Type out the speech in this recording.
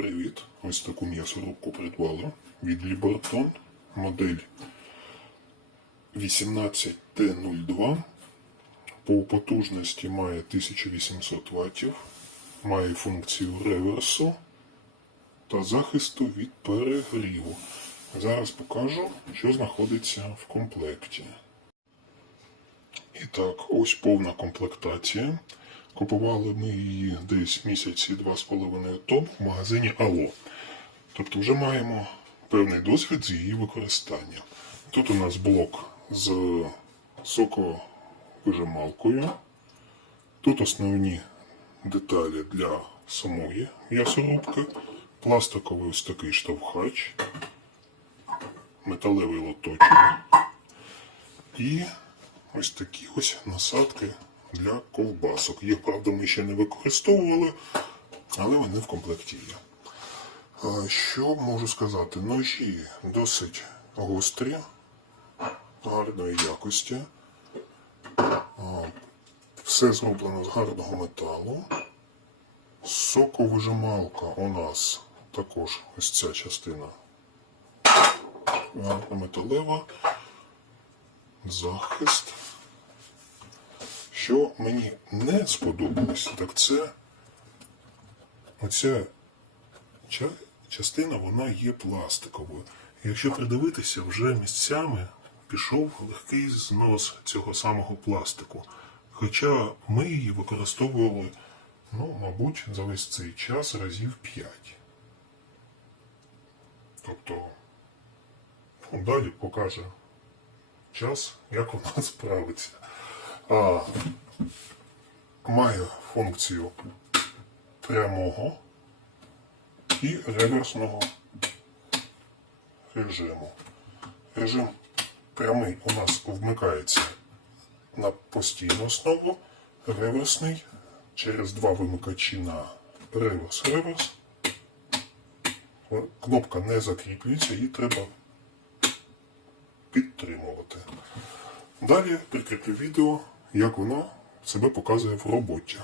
Привіт! Ось таку м'ясорубку придбала від Liberton. Модель 18T02. По потужності має 1800 Вт. Має функцію реверсу та захисту від перегріву. Зараз покажу, що знаходиться в комплекті. І так, ось повна комплектація. Купували ми її десь місяці два з половиною тому в магазині Ало. Тобто вже маємо певний досвід з її використання. Тут у нас блок з соковижималкою. Тут основні деталі для самої м'ясорубки. Пластиковий ось такий штовхач, металевий лоточок і ось такі ось насадки для ковбасок. Їх, правда, ми ще не використовували, але вони в комплекті є. Що можу сказати? Ножі досить гострі, гарної якості. Все зроблено з гарного металу. Соковижималка у нас також ось ця частина гарна металева. Захист. Що мені не сподобалось, так це оця частина вона є пластиковою. Якщо придивитися, вже місцями пішов легкий знос цього самого пластику. Хоча ми її використовували, ну, мабуть, за весь цей час разів 5. Тобто, ну, далі покаже час, як нас справиться. А, має функцію прямого і реверсного режиму. Режим прямий у нас вмикається на постійну основу, реверсний через два вимикачі на реверс-реверс. Кнопка не закріплюється, її треба підтримувати. Далі прикріплю відео, як воно себе показує в роботі.